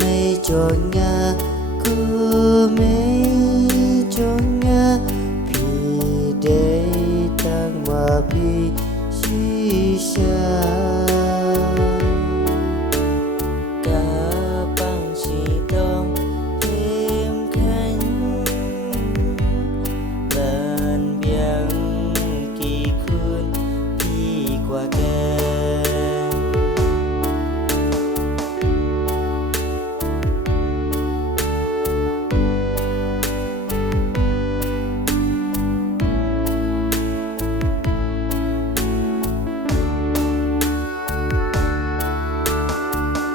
mê cho nga cô mê cho nga pi để tăng mà pi shisha cả bằng chỉ đông thêm khánh lần biếng kỳ khôn đi qua kề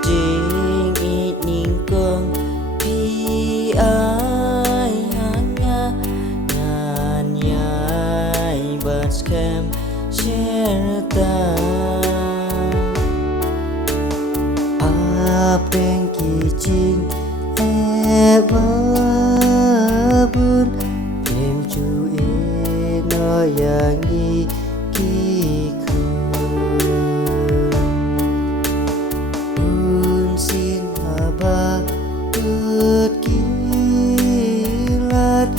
chính ít nhìn con pi ai hàng nga ngàn nhai bật kem cerita apa yang kicing babun em chu no yang ni kiku xin haba ướt kilat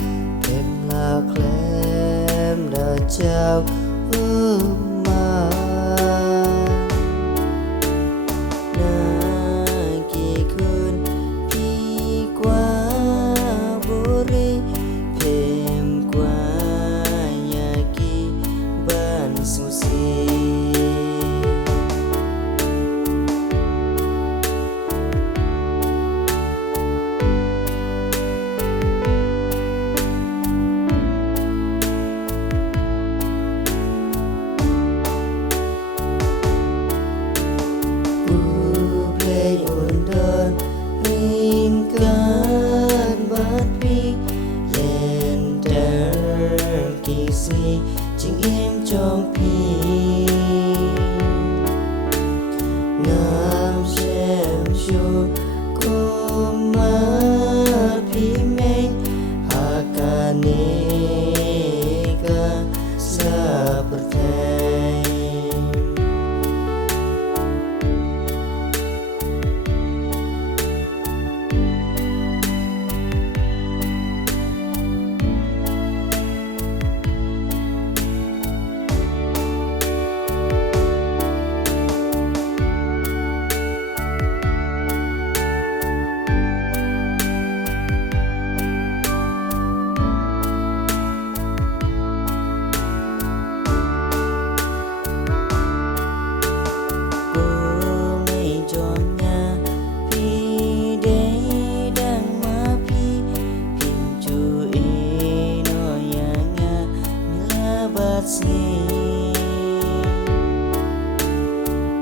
em là klem đã trao mà na kỳ khôn đi qua bore thêm qua nhà kỳ ban susi Ringkan bapi lender kisi chính em trong pi ngam xem chu cô ma pi men akaneka seperti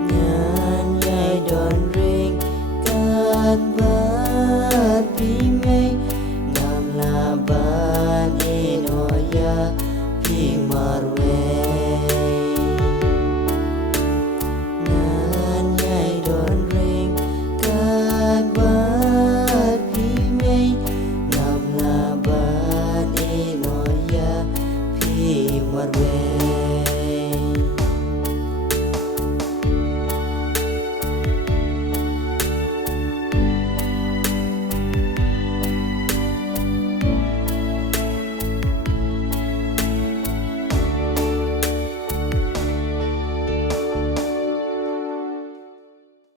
ngàn nhai đòn ring can bát pi mây